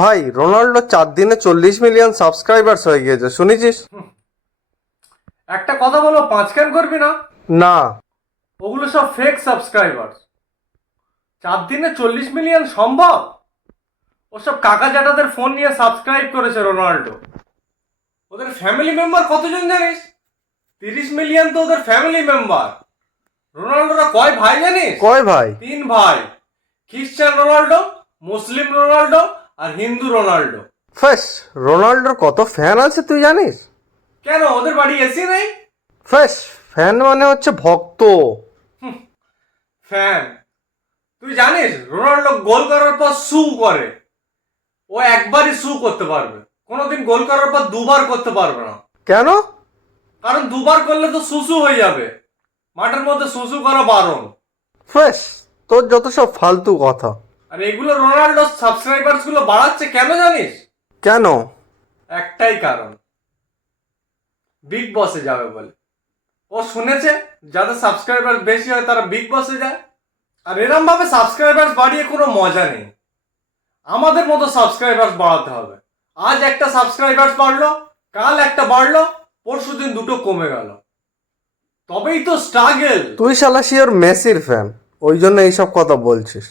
ভাই রোনাল্ডো 4 দিনে 40 million subscribers হয়ে গিয়েছে, শুনেছিস? একটা কথা বলো, 5 করবি না? না। ওগুলো সব ফেক সাবস্ক্রাইবার। 4 দিনে 40 মিলিয়ন সম্ভব? ওসব কাকা জ্যাঠাদের ফোন নিয়ে সাবস্ক্রাইব করেছে রোনাল্ডো। ওদের ফ্যামিলি মেম্বার কতজন জানিস? 30 মিলিয়ন তো ওদের ফ্যামিলি মেম্বার। রোনাল্ডোরা কয় ভাই জানিস? কয় ভাই? 3 ভাই। খ্রিস্টান রোনাল্ডো, মুসলিম রোনাল্ডো আর হিন্দু রোনাল্ডো। ফেস, রোনাল্ডোর কত ফ্যান আছে তুই জানিস? কেন, ওদের বাড়ি এসি নেই? ফেস, ফ্যান মানে হচ্ছে ভক্ত। ফ্যান? তুই জানিস রোনাল্ডো গোল করার পর সু করে? ও একবারই সু করতে পারবে, কোনোদিন গোল করার পর দুবার করতে পারবে না। কেন? কারণ দুবার করলে তো সুসু হয়ে যাবে। মাঠের মধ্যে সুসু করা বারণ। ফেস, তোর যত সব ফালতু কথা। আর এগুলো রোনাল্ডোর সাবস্ক্রাইবার্স গুলো বাড়াচ্ছে কেন জানিস? কেন? একটাই কারণ, বিগ বসে যাবে বলে। ও শুনেছে যাদের সাবস্ক্রাইবার বেশি হয় তারা বিগ বসে যায়। আর এরম ভাবে সাবস্ক্রাইবার বাড়িয়ে কোনো মজা নেই। আমাদের মতো সাবস্ক্রাইবার বাড়াতে হবে। আজ একটা সাবস্ক্রাইবার বাড়লো, কাল একটা বাড়লো, পরশুদিন দুটো কমে গেল। তবেই তো স্ট্রাগল। তুই শালা শিওর মেসির ফ্যান, ওই জন্য এইসব কথা বলছিস।